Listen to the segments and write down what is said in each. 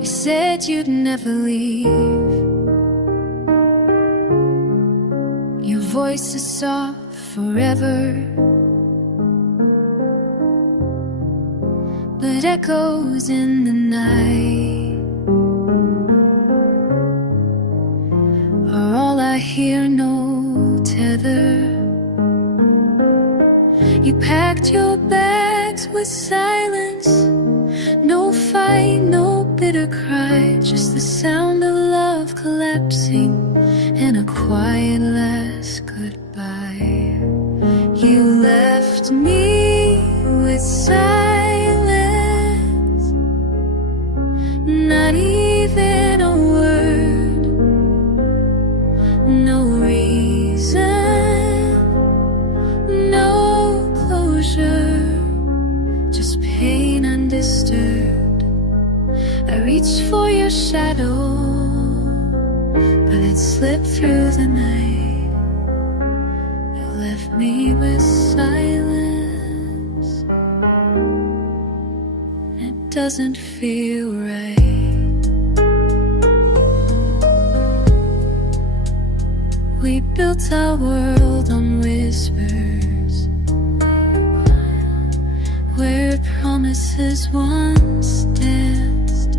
You said you'd never leave. Your voice is soft forever, but echoes in the night are all I hear, no tether. You packed your bags with silence, no fight, no bitter cry, just the sound of love collapsing and a quiet last goodbye. You left me with silence, not even a word, no reason, no closure, just pain undisturbed. I reached for your shadow, but it slipped through the night. You left me with silence. It doesn't feel right. We built our world on whispers, where promises once danced.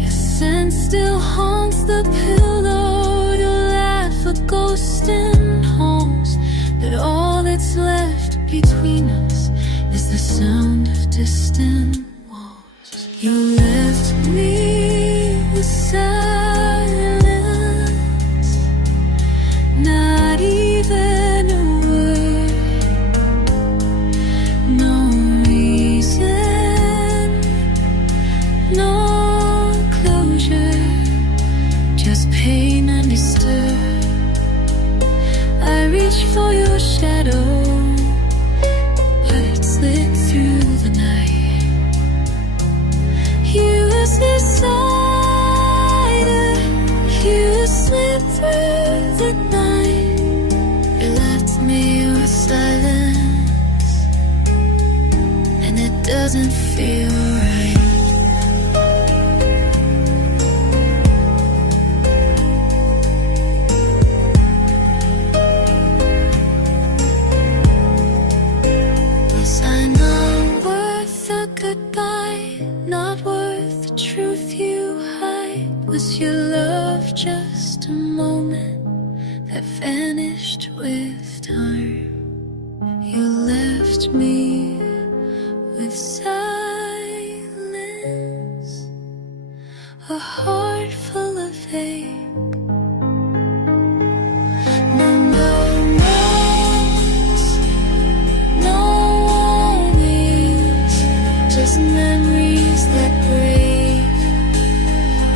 Your scent still haunts the pillow. You laugh a ghost in homes, but all that's left between us is the sound of distant walls. You left me with silence, not even a word, no reason, no closure, just pain undisturbed. I reached for your shadow, but it slipped through the night. You decided, you slipped through the night. You left me with silence, and it doesn't feel right. Yes, I'm not worth a goodbye, not worth the truth you hide. Was your love just a moment that vanished with time? You left me with silence, a heart full of hate. No moments, no warnings, just memories that break.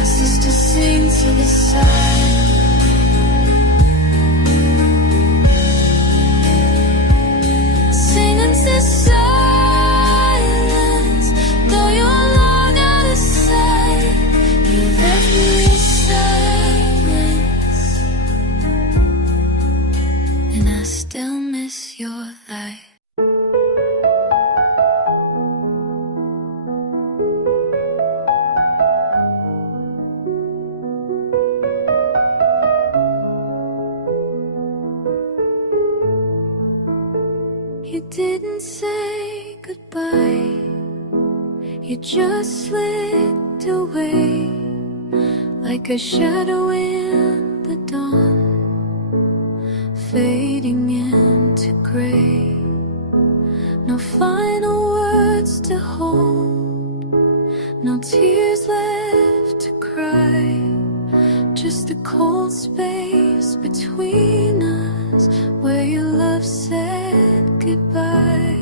A sister sings to the side. Sing into silence, though you're long out of sight. You left me in silence, and I still miss your light. You didn't say goodbye, you just slipped away like a shadow in the dawn, fading into gray. No final words to hold, no tears left to cry, just a cold space between us where your love said goodbye.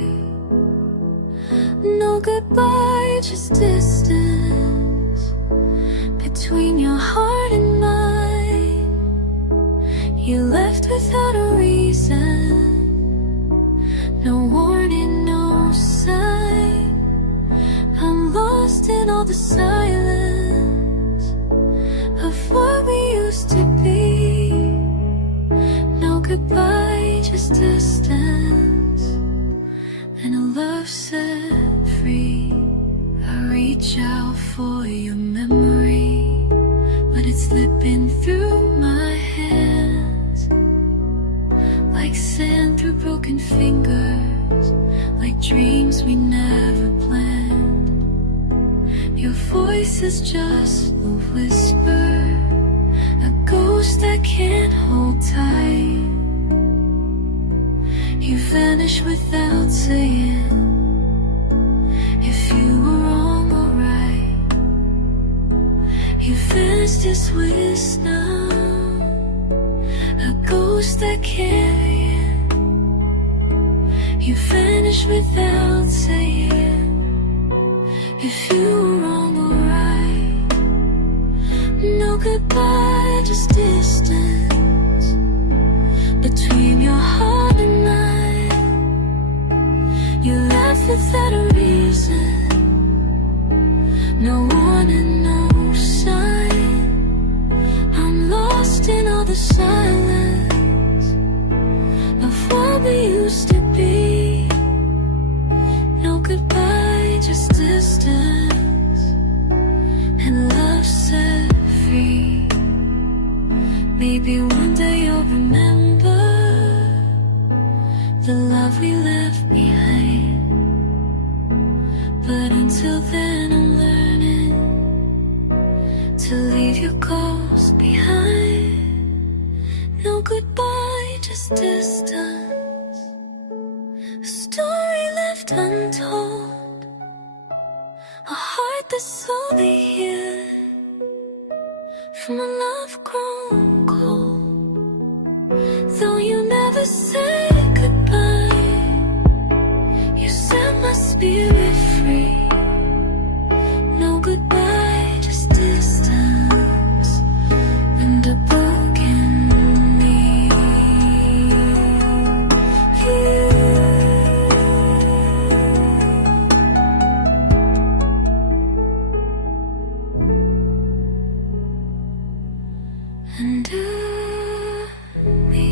No goodbye, just distance between your heart and mine. You left without a reason, no warning, no sign. I'm lost in all the silence of what we used to be. No goodbye, just distance, and a love set free. I reach it slipping through my hands, like sand through broken fingers, like dreams we never planned. Your voice is just a whisper, a ghost that can't hold tight. You vanish without saying if you were wrong or right. You vanished as with snow, a ghost that can't. You vanish without saying if you were wrong or right. No goodbye, just distance between your heart and mine. You laugh without a reason, no warning, no sign. I'm lost in all the silence of what we used to be. No goodbye, just distance and love set free. Maybe one day you'll remember the love we left behind. But until then I'm learning to leave your ghost behind. No goodbye, just distance, a story left untold, a heart that's slowly healed from a love grown cold. Though you never say goodbye, you set my spirit free. No goodbye, just distance and a broken me. And me.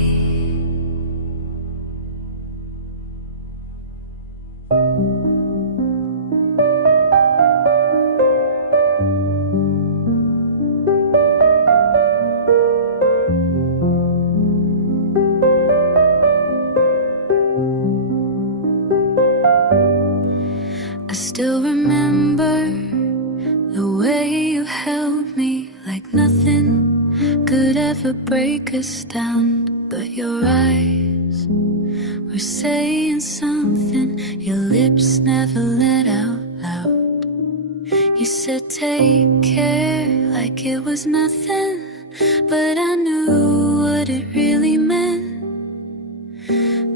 I still remember the way you held me, like nothing could ever break us down. But your eyes were saying something your lips never let out loud. You said take care like it was nothing, but I knew what it really meant.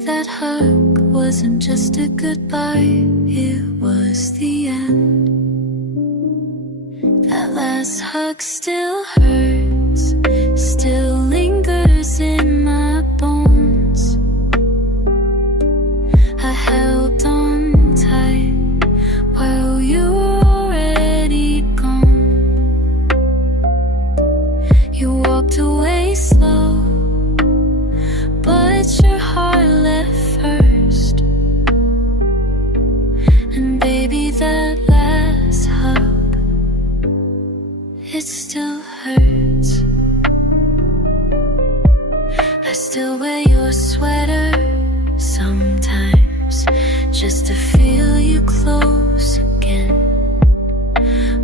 That hug wasn't just a goodbye, it was the end. That last hug still hurts, still lingers in my bones. I held on tight while you were already gone. You walked away slow, but your heart left first. And baby, that last hug, it still hurts. I still wear your sweater sometimes, just to feel you close again.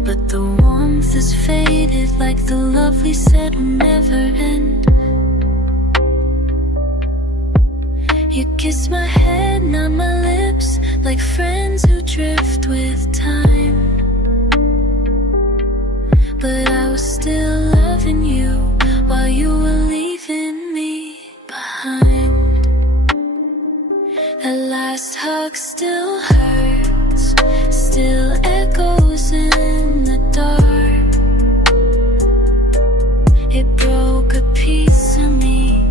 But the warmth is faded, like the love we said will never end. You kiss my head, not my lips, like friends who drift with time. But I was still loving you while you were leaving me behind. That last hug still hurts, still echoes in the dark. It broke a piece of me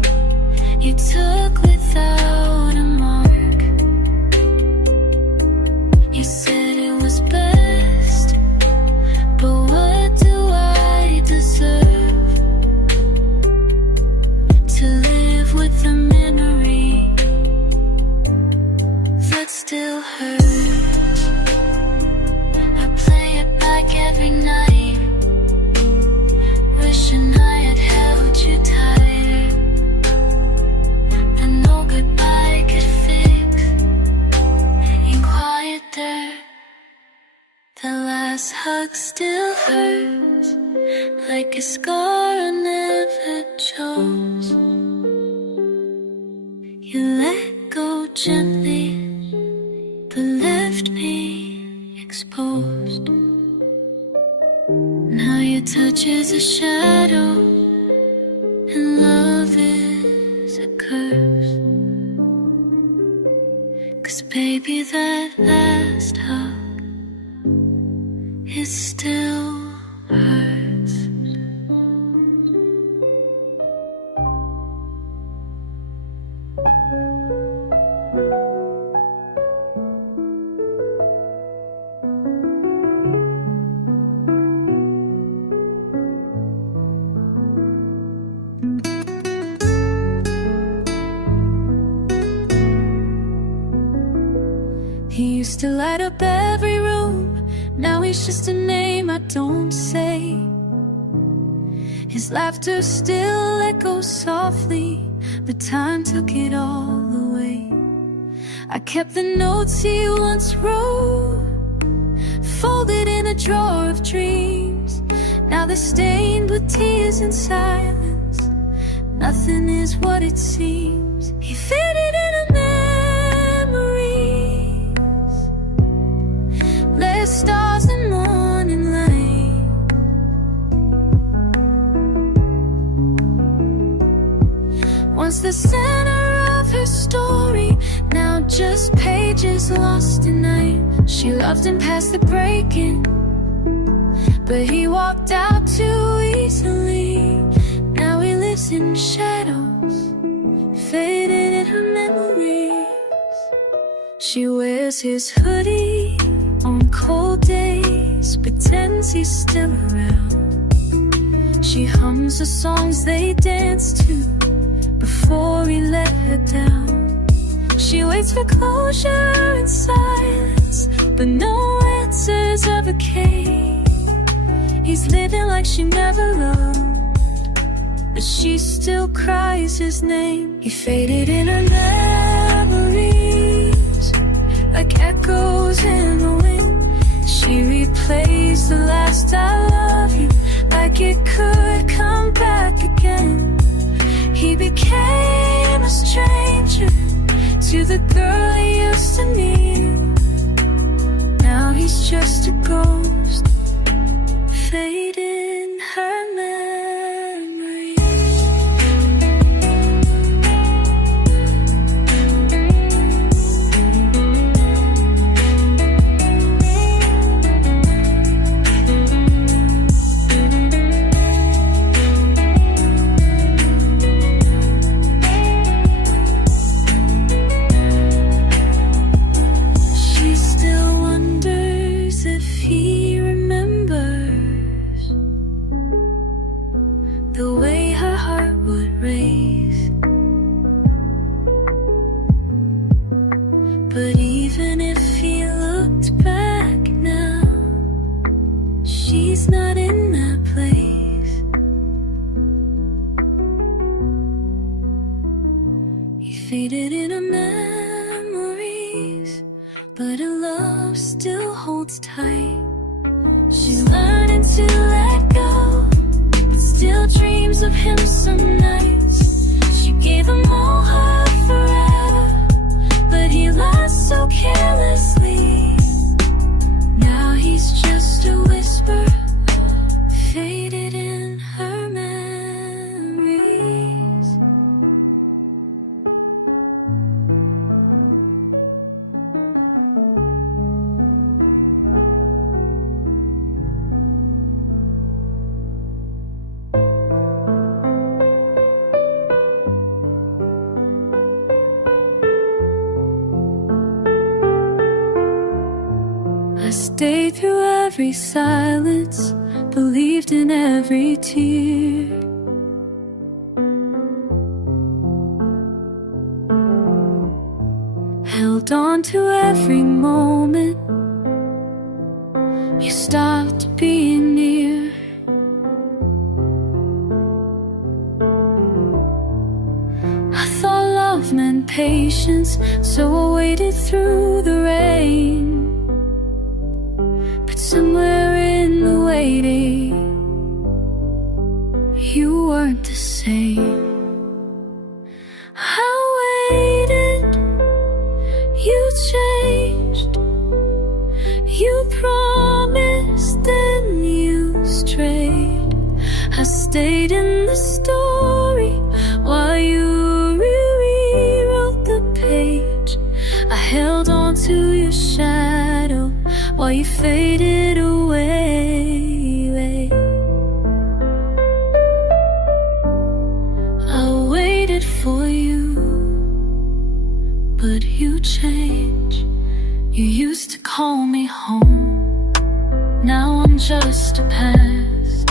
you took without a mark. You said it was best, but what do I deserve? hurts like a scar I never chose. You let go gently, but left me exposed. Now your touch is a shadow, and love is a curse. 'Cause baby, that last hug, it still hurts. He used to light up every room, now he's just a name I don't say. His laughter still echoes softly, but time took it all away. I kept the notes he once wrote, folded in a drawer of dreams. Now they're stained with tears and silence. Nothing is what it seems. He faded in a memories, less stars and morning light. Once the center of her story, now just pages lost in night. She loved him past the breaking, but he walked out too easily. Now he lives in shadows, faded in her memories. She wears his hoodie on cold days, pretends he's still around. She hums the songs they danced to before he let her down. She waits for closure in silence, but no answers ever came. He's living like she never loved, but she still cries his name. He faded in her memories, like echoes in the wind. She replays the last I love you, like it could come back again. He became a stranger to the girl he used to need. Now he's just a ghost, fade in her memory. She still wonders if he remembers the way her heart would race. But even if he looked back now, she's not in that place. He faded in her memories, but her love still holds tight. She's learning to let go, but still dreams of him some nights. She gave him all her forever, but he lost so carelessly. Now he's just a whisper, faded in her memories. I stayed through every silence, believed in every tear. Held on to every moment you stopped being near. I thought love meant patience, so I waited through the rain. But somewhere in the waiting, you weren't the same. I waited, you changed. You promised, then you strayed. I stayed in the story while you rewrote the page. I held on to your shadow while you faded away. I waited for you, but you changed. You used to call me home, now I'm just a past.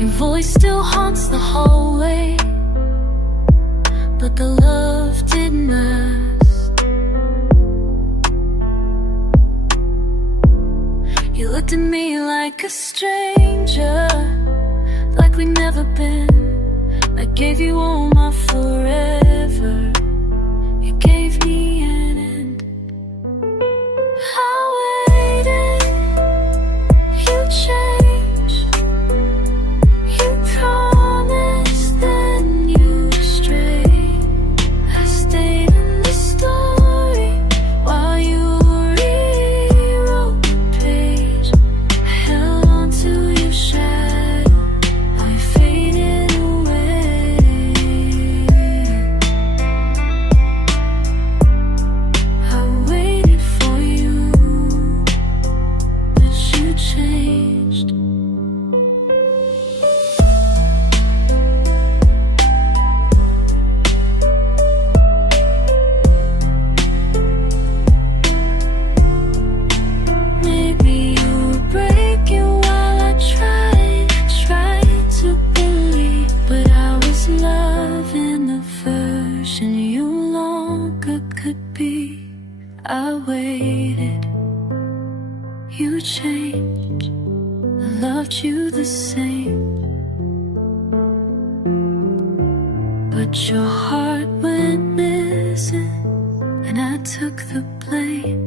Your voice still haunts the hallway, but the love didn't last. You looked at me like a stranger, like we'd never been. I gave you all my forever, you gave me an end. I waited, you changed. You promised, then you strayed. I stayed in the story while you rewrote the page. I held on to your shadow, I faded away. I waited for you, but you changed. Maybe you were breaking while I tried to believe, but I was loving the version you longer could be. I waited, you changed. I loved you the same, but your heart went missing, and I took the blame.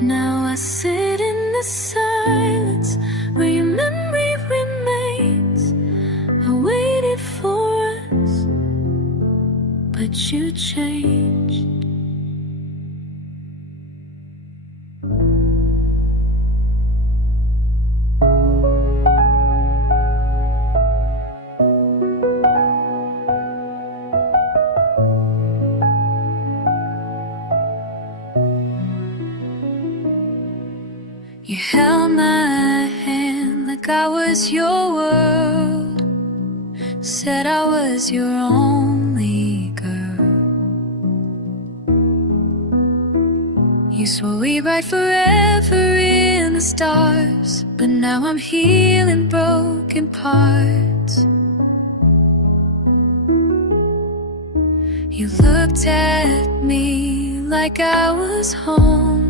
Now I sit in the silence where your memory remains. I waited for us, but you changed. You held my hand like I was your world, said I was your only girl. You swore we'd write forever in the stars, but now I'm healing broken parts. You looked at me like I was home.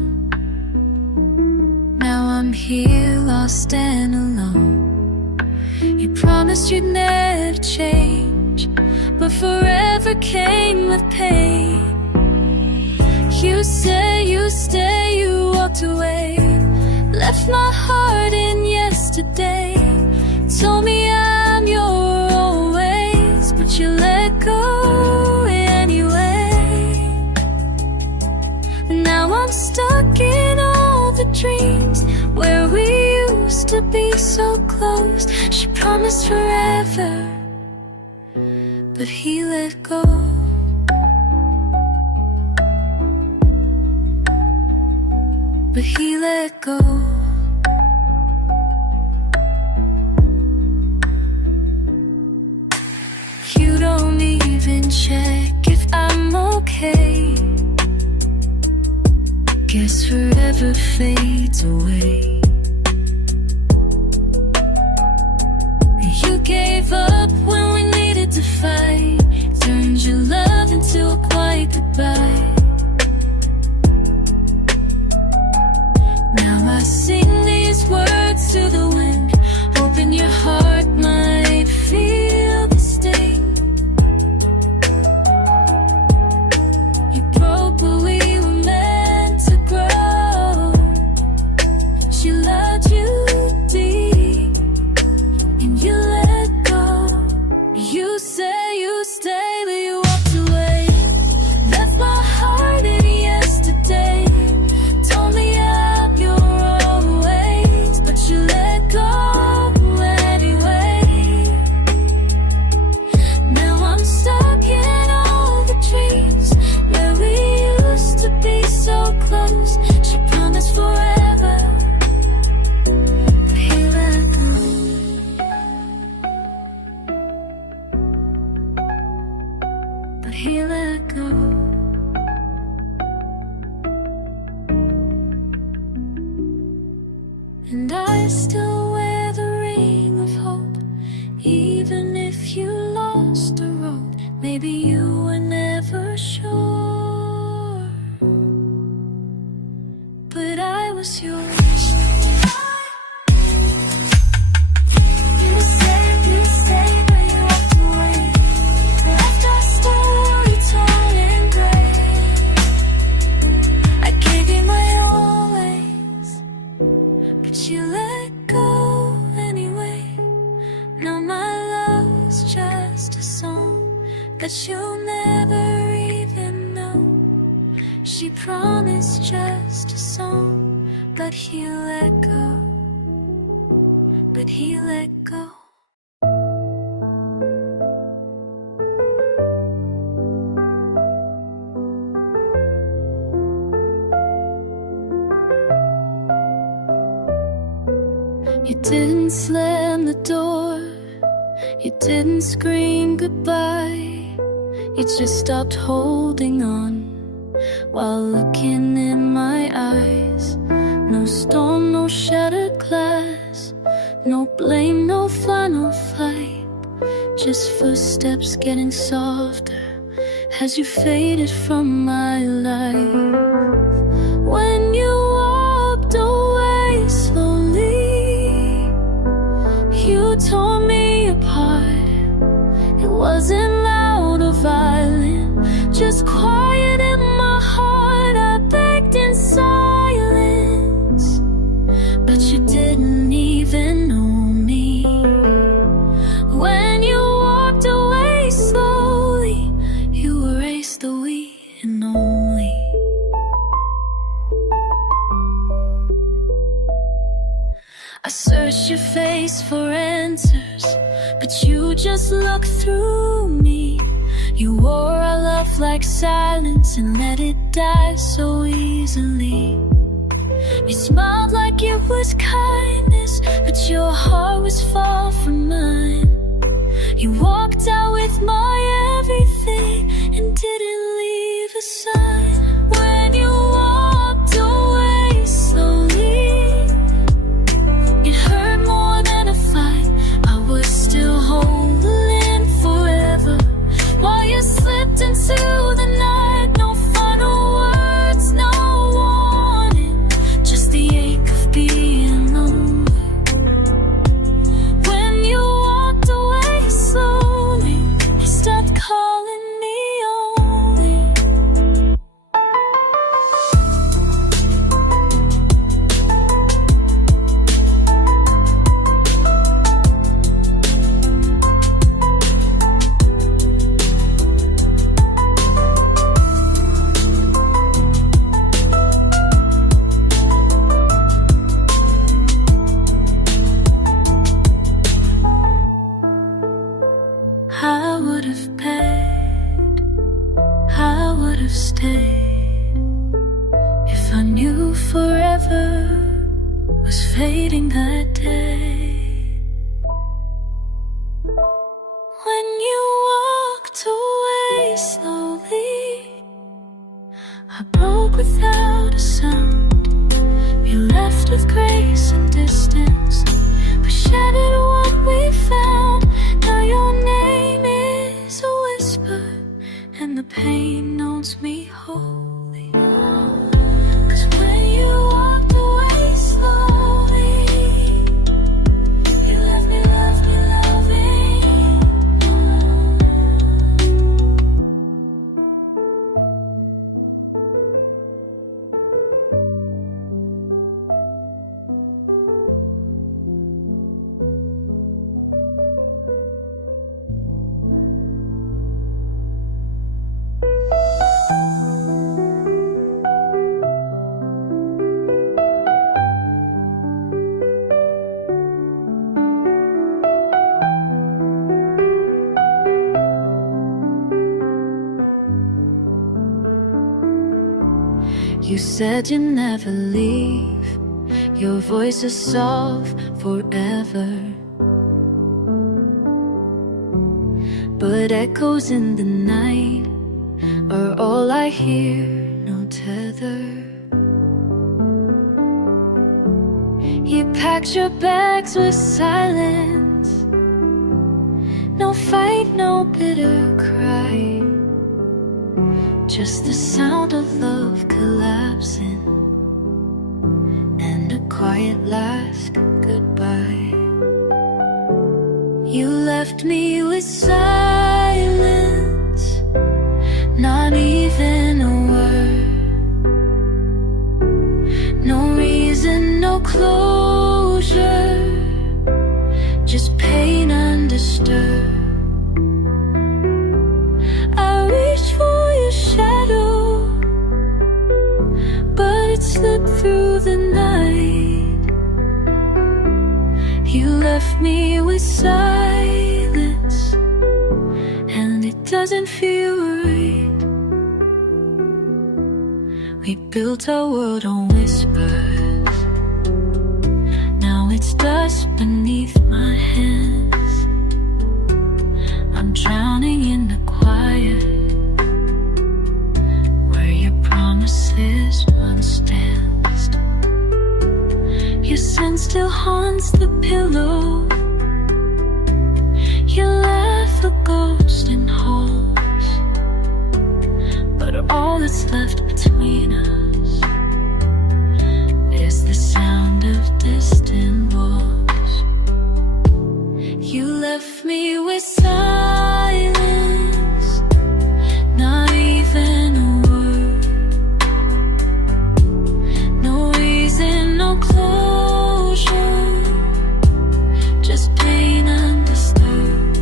Now I'm here, lost and alone. You promised you'd never change, but forever came with pain. You said you'd stay, you walked away, left my heart in yesterday. Told me I'm your always, but you let go anyway. Now I'm stuck in all the dreams where we used to be so close. She promised forever, but he let go. But he let go. You don't even check if I'm okay. Guess forever fades away. You gave up when we needed to fight, turned your love into a quiet goodbye. Now I sing these words to the wind, hoping your heart might feel the sting. let go. And I still wear the ring of hope, even if you lost the road. Maybe you were never sure, but I was yours. You stayed when you walked away, left our story torn and gray. I gave you my always, but you let go anyway. Now my love's just a song that you'll never even know. She promised just a song, but he let go. But he let go. You didn't slam the door, you didn't scream goodbye. You just stopped holding on while looking in my eyes. No storm, no shattered glass, no blame, no final fight. Just footsteps getting softer as you faded from my life. When you walked away slowly, you tore me apart. It wasn't loud or violent, just quiet in my heart. I begged in silence, but you didn't even know me. When you walked away slowly, you erased the we and only. I searched your face for answers, but you just looked through me. You wore our love like silence and let it die so easily. You smiled like it was kindness, but your heart was far from mine. You walked out with my everything and didn't leave a sign. When you walked away slowly, it hurt more than a fight. I was still holding forever while you slipped into the night. No final words, no warning, just the ache of being alone. When you walked away slowly, you stopped calling me only. I would have paid, I would have stayed if I knew forever was fading that day. When you walked away slowly, I broke without a sound. You left with grace and distance, but shattered what we found. Now your name is a whisper, and the pain knows me wholly. 'Cause when you walked away slowly, you left me loving. You said you'd never leave, your voice is soft forever, but echoes in the night or all I hear, no tether. You packed your bags with silence, no fight, no bitter cry, just the sound of love collapsing and a quiet last goodbye. You left me with silence, not even a word. No reason, no closure, just pain undisturbed. I reached for your shadow, but it slipped through the night. You left me with silence, and it doesn't feel right. We built our world on whispers, now it's dust beneath my hands. I'm drowning in the quiet, where your promises once danced. Your scent still haunts the pillow, you laugh a ghost in halls, but all that's left between us is the sound of distant walls. You left me with silence, not even a word. No reason, no closure, just pain undisturbed.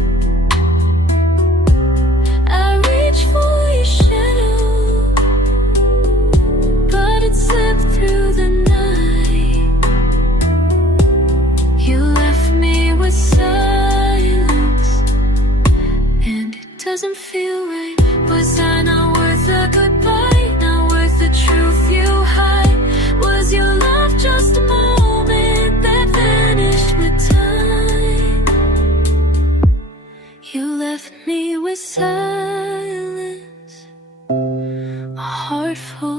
I reach for your shadow, but it slipped through the night. You left me with silence, and it doesn't feel right. Was I not worth a goodbye? Not worth the truth you hide? Was your love just a moment that vanished with time? You left me with silence, a heart full